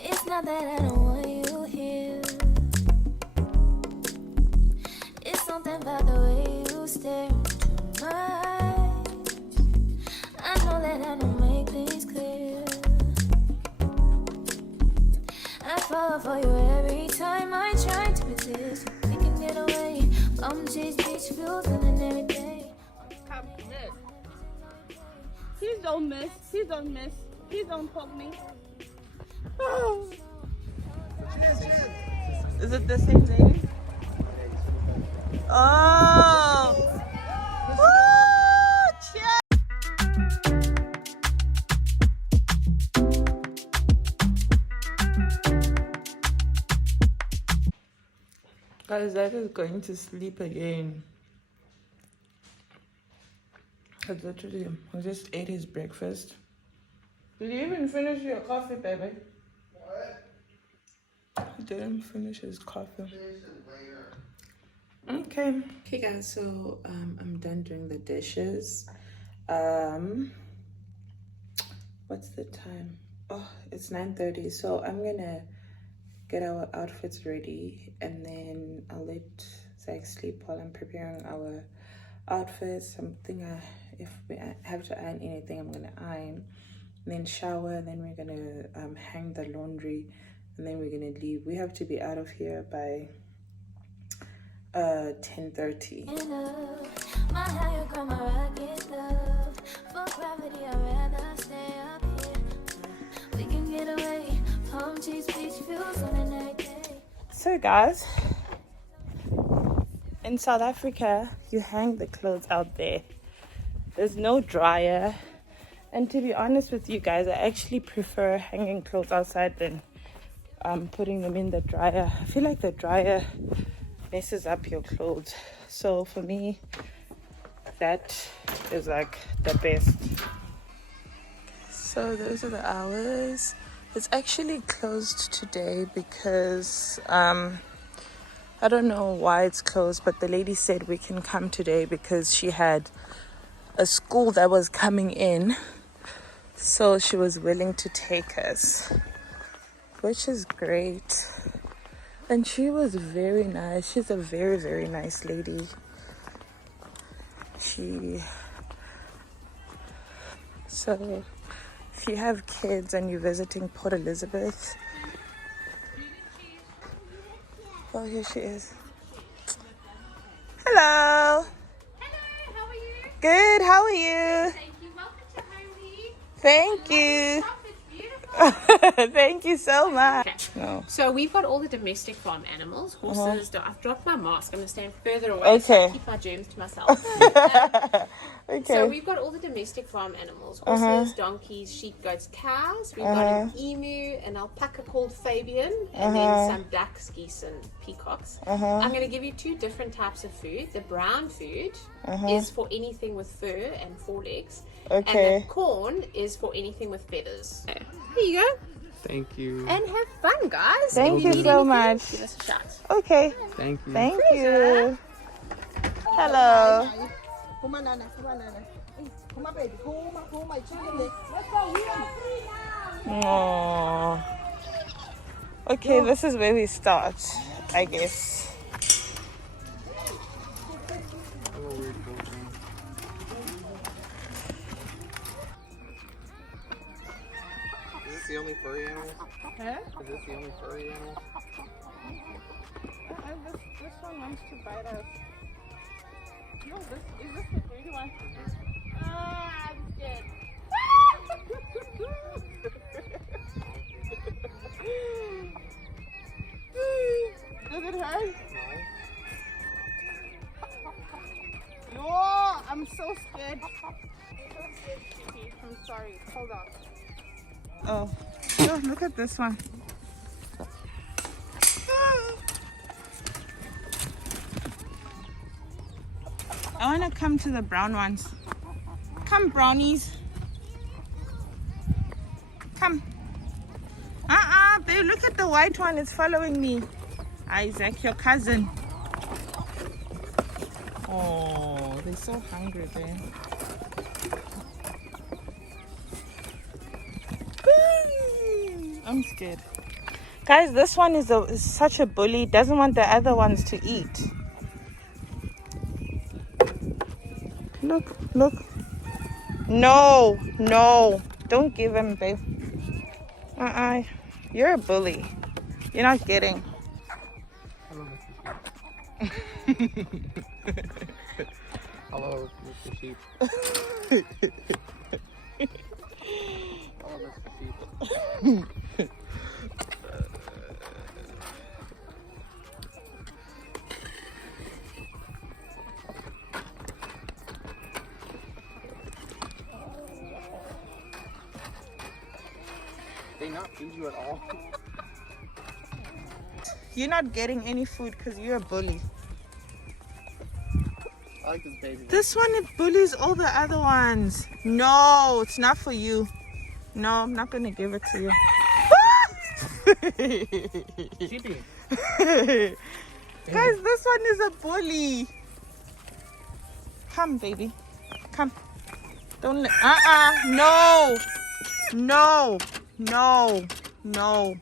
It's not that I don't want you here. It's something about the way you stare into my eyes. I know that I don't make things clear. I fall for you every time I try to resist. We can get away, chase beach views and every day. Come, miss. Please don't miss. Please don't miss. Please don't poke me. Is it the same lady? Oh! Woo! Cheers! Guys, Zach is going to sleep again. Because literally, I just ate his breakfast. Did you even finish your coffee, baby? What? He didn't finish his coffee. Okay guys, so I'm done doing the dishes. What's the time? Oh, it's 9:30. So I'm gonna get our outfits ready and then I'll let Zach sleep while I'm preparing our outfits. If we have to iron anything, I'm gonna iron, and then shower, and then we're gonna hang the laundry, and then we're gonna leave. We have to be out of here by 10:30. My higher come my rocket love. For gravity, I'd rather stay up here. We can get away, palm trees, beach views on a night day. So guys, in South Africa, you hang the clothes out there. There's no dryer. And to be honest with you guys, I actually prefer hanging clothes outside than putting them in the dryer. I feel like the dryer messes up your clothes. So for me, that is like the best. So those are the hours. It's actually closed today because I don't know why it's closed, but the lady said we can come today because she had a school that was coming in, so she was willing to take us, which is great. And she was very nice. She's a very, very nice lady. So if you have kids and you're visiting Port Elizabeth, oh, here she is. Hello. Hello, how are you? Good, how are you? Thank you. Welcome to Homely. Thank you. Shop, it's beautiful. Thank you so much. No. So we've got all the domestic farm animals. Horses. I've dropped my mask. I'm going to stand further away so I Okay. keep my germs to myself. Okay. So we've got all the domestic farm animals. Horses, donkeys, sheep, goats, cows. We've got an emu, an alpaca called Fabian, and then some ducks, geese, and peacocks. I'm going to give you two different types of food. The brown food is for anything with fur and forelegs. Okay. And the corn is for anything with feathers. Here you go. Thank you. And have fun, guys. Thank If you need so anything, much. Give us a shout. Okay. Thank you. Thank you. Hello. Aww. Okay, this is where we start, I guess. Is this the only furry animal? Huh? Is this the only furry animal? This one wants to bite us. No, is this the pretty one? Ah, I'm scared. Does it hurt? No. No, I'm so scared. I'm sorry. Hold on. Oh, look at this one. I want to come to the brown ones. Come, brownies. Come. Babe, look at the white one. It's following me. Isaac, your cousin. Oh, they're so hungry there. I'm scared. Guys, this one is such a bully. Doesn't want the other ones to eat. Look, look. No, no. Don't give him, babe. You're a bully. You're not getting. Hello, Mr. Sheep. Hello, Mr. Sheep. They not feed you at all? You're not getting any food because you're a bully. I like this baby. This one, it bullies all the other ones. No, it's not for you. No, I'm not going to give it to you. Sheepy. Guys, this one is a bully. Come, baby. Come. Don't let... No. No. No. No.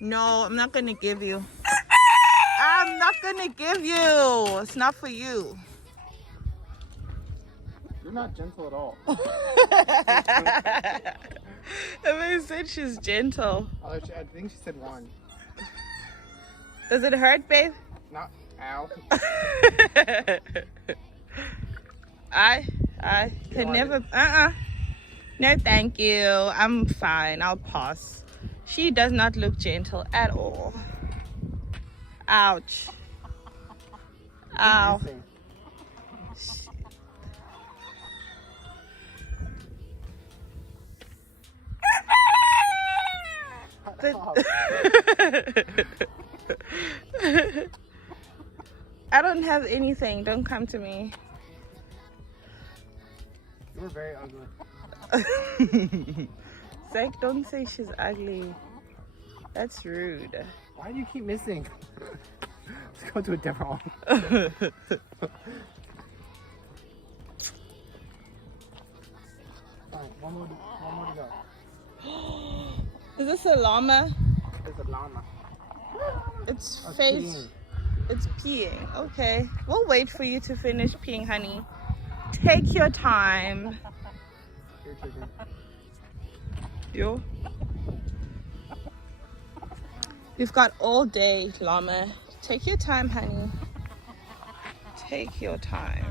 No, I'm not going to give you. I'm not going to give you. It's not for you. You're not gentle at all. I said she's gentle. I think she said one. Does it hurt, babe? Not ow. I can never. No, thank you. I'm fine. I'll pass. She does not look gentle at all. Ouch. Ow. I don't have anything. Don't come to me. You're very ugly. Zach, don't say she's ugly. That's rude. Why do you keep missing? Let's go to a different one. Alright, one more to go. Is this a llama? There's a llama. It's Oh, it's face. peeing. It's peeing. Okay. We'll wait for you to finish peeing, honey. Take your time. Your turn. Yo. You've got all day, llama. Take your time, honey. Take your time.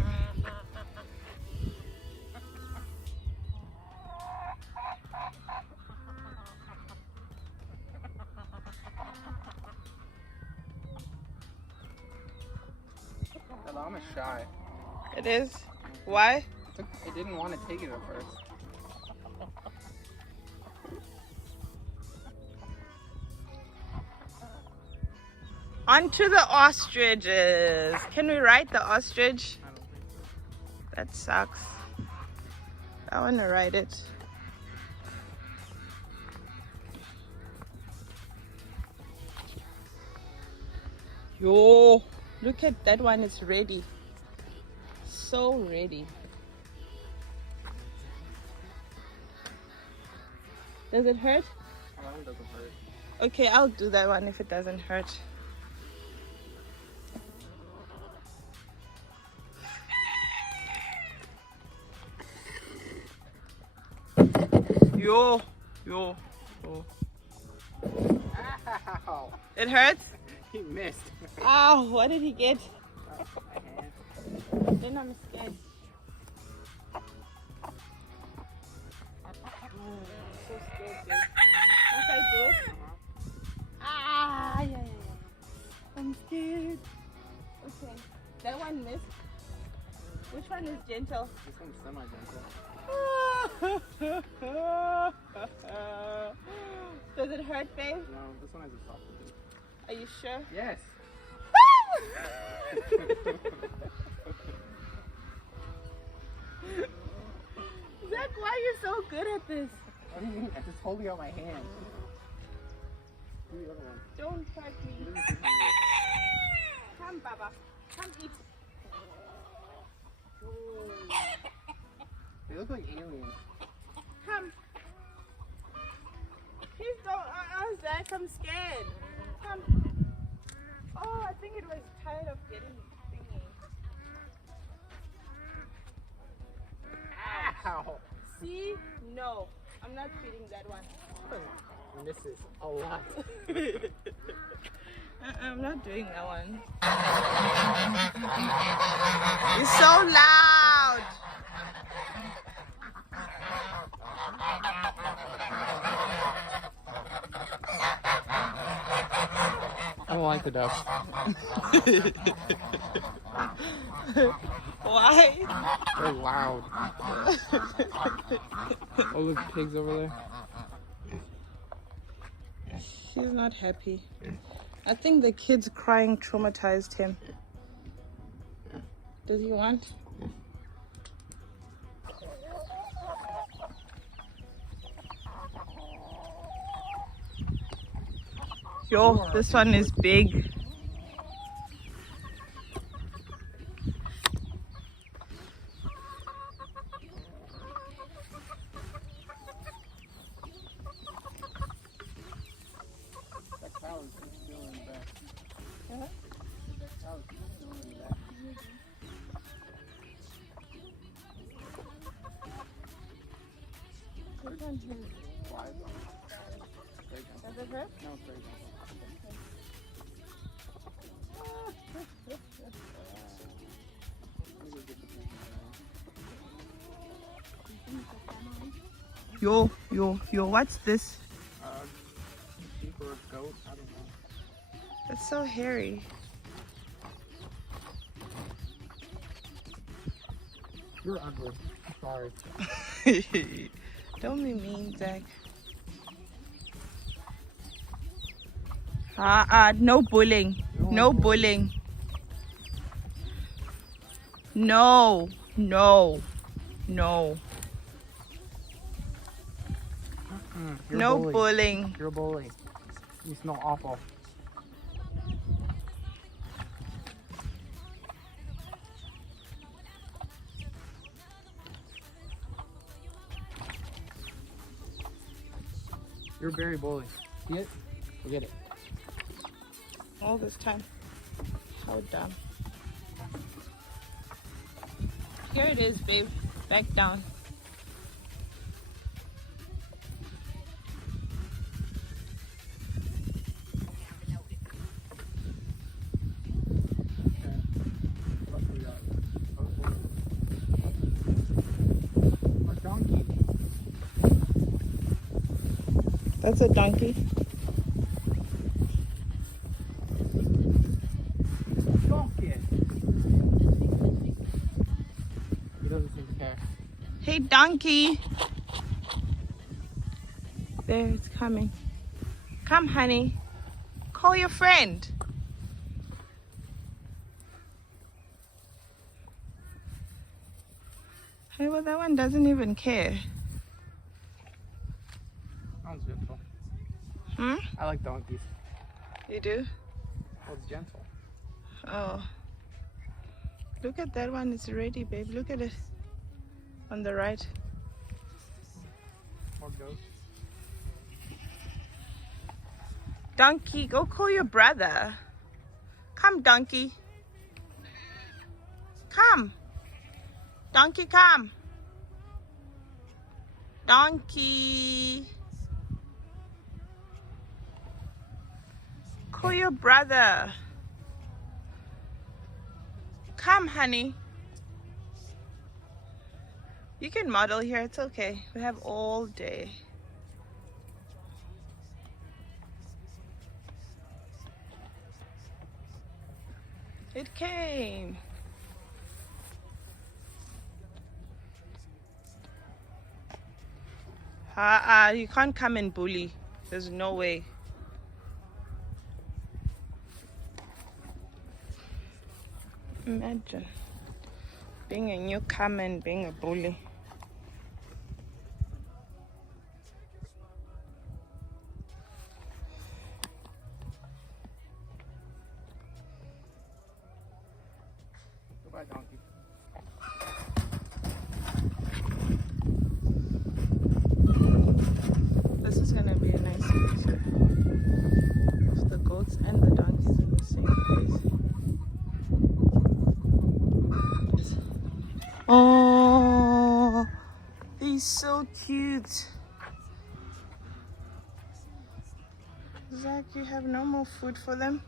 The llama's shy. It is. Why? It didn't want to take it at first. On to the ostriches. Can we ride the ostrich? I don't think so. That sucks. I want to ride it. Yo, look at that one. It's ready. So ready. Does it hurt? Oh, that one doesn't hurt. Okay, I'll do that one if it doesn't hurt. Yo. Yo. Ow! It hurts? He missed. Ow, what did he get? My hand. Then I'm scared. So scared, babe. Once I do it. Yeah. I'm scared. Okay, that one missed. Which one is gentle? This one's semi-gentle. Does it hurt, babe? No, this one has a soft tip. Are you sure? Yes. Zach, why are you so good at this? What do you mean? I'm just holding out my hand. Do the other one. Don't hurt me. It doesn't fit me. Come, Baba. Come eat. They look like aliens. Come. Please don't. I'm scared. Come. Oh, I think it was tired of getting thingy. Ow! See? No, I'm not feeding that one. This is a lot. I'm not doing that one. It's so loud. I don't like the dust. Why? They're loud. Oh, look, pigs over there. He's not happy. I think the kids crying traumatized him. Does he want? Yo, this one is big. That cow is still in the back. Huh? That cow is still in the back. Flies on it. Does it hurt? No, it's right. Yo, what's this? Sheep or a goat? I don't know. It's so hairy. You're ugly. Sorry. Don't be mean, Zach. No bullying. No bullying. No. You're No a bully. bullying. You're a bully. You smell awful. You're a very bully. See it? Forget it. All this time. How dumb. Here it is, babe. Back down. A donkey. That's a donkey. Donkey. He doesn't seem to care. Hey, donkey. There, it's coming. Come, honey. Call your friend. Hey, well, that one doesn't even care. Sounds gentle. Hmm? I like donkeys. You do? Oh, it's gentle. Oh. Look at that one. It's ready, babe. Look at it. On the right. More goats. Donkey, go call your brother. Come, donkey. Come. Donkey, come. Donkey. Call your brother. Come, honey. You can model here. It's okay. We have all day. It came. You can't come and bully. There's no way. Imagine being a newcomer and being a bully. Goodbye, donkey. This is gonna be a nice picture. He's so cute. Zach, you have no more food for them?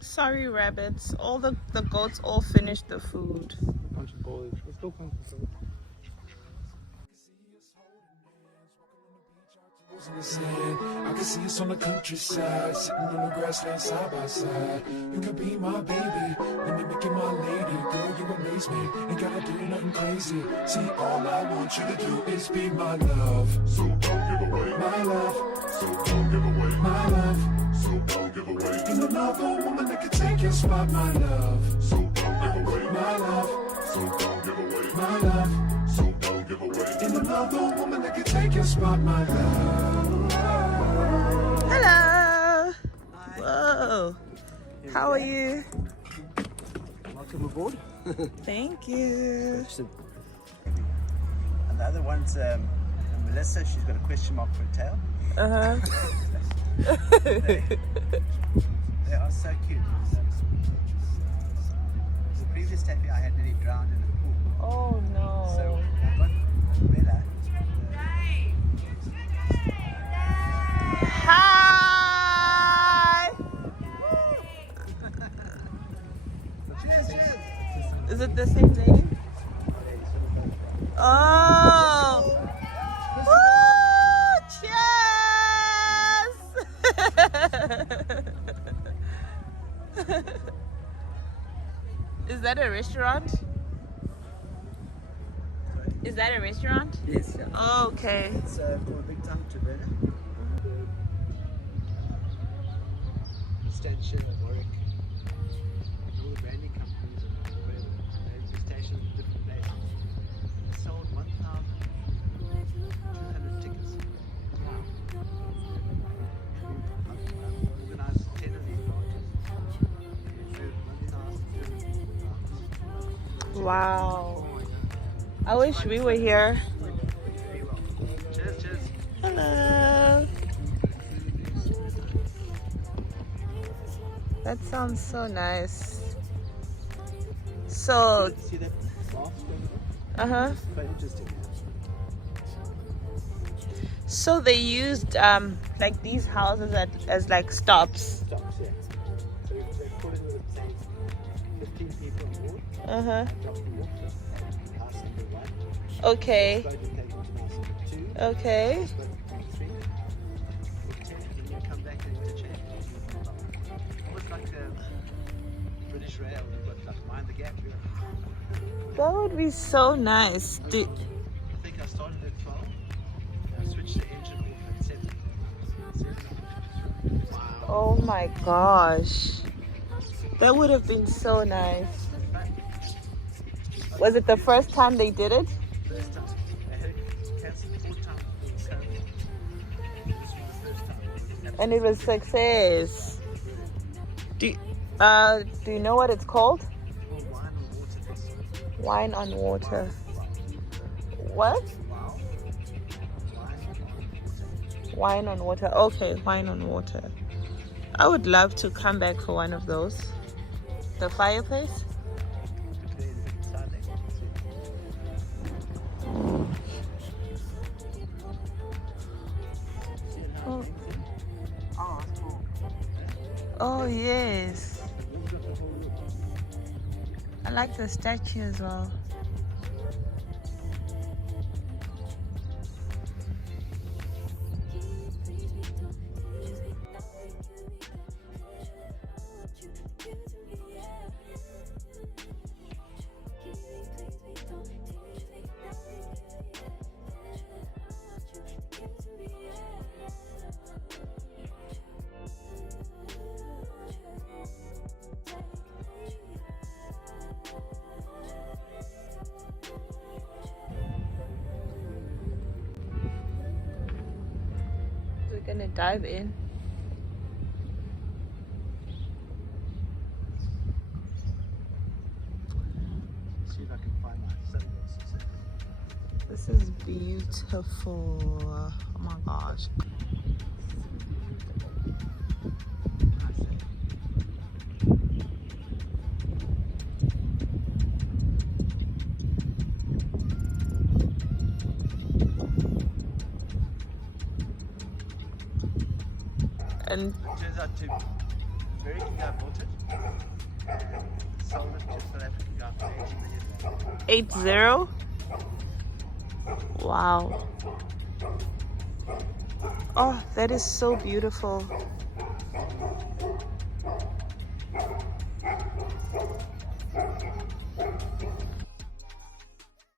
Sorry, rabbits. All the goats all finished the food. Bunch of boys. Let's go find some. In the sand. I can see us on the countryside, sitting on the grassland side by side. You can be my baby, let me make you my lady. Girl, you amaze me, ain't gotta do nothing crazy. See, all I want you to do is be my love. So don't give away my love. So don't give away my love. So don't give away. In another woman that can take your spot, my love. So don't give away my love. So don't give away my love. So don't give away. In another woman that can take your spot, my love. Hello. Whoa. How are you? Welcome aboard. Thank you. And the other one's Melissa. She's got a question mark for a tail. They are so cute. The previous taffy I had nearly drowned in a pool. Oh no. So I got Gqeberha. Hi. Cheers, cheers. Is it the same lady? Oh. Woo! Cheers! Is that a restaurant? Is that a restaurant? Yes, yeah. Oh, okay. It's called Big Time Gqeberha. Stanship, Warwick, all the branding companies and radio stations in different places. It sold 1,200 tickets. I've organized 10 of these launches. 1,200. Wow. I wish we were here. Cheers, cheers. Hello. That sounds so nice. So, See that box? uh-huh. Quite interesting. So they used like these houses as like stops. Stops, yeah. So they put it with, say, 15 people on board. Uh-huh. Drop them off to house number 1. Okay. Boat will take them to house number 2. Okay. Boat number 3. Or 10, and then you come back and interchange. Almost like a British Rail. You've got like Mind the Gap. That would be so nice. I think I started at 12. I switched the engine off at 7. 7. Wow. Oh my gosh. That would have been so nice. Was it the first time they did it? First time. I had it cancelled 4 times before COVID. This was the first time. And it was success. Do you know what it's called? Wine on water. Wine on water. What? Wow. Wine on water. Okay, wine on water. I would love to come back for one of those. The fireplace? Oh. Oh yes. I like the statue as well. We're gonna dive in. See if I can find my sunglasses. This is beautiful. Oh my gosh. And Turns out to American guy bought it, sold it to South African guy for 80 million rand. 80? Wow. Oh, that is so beautiful.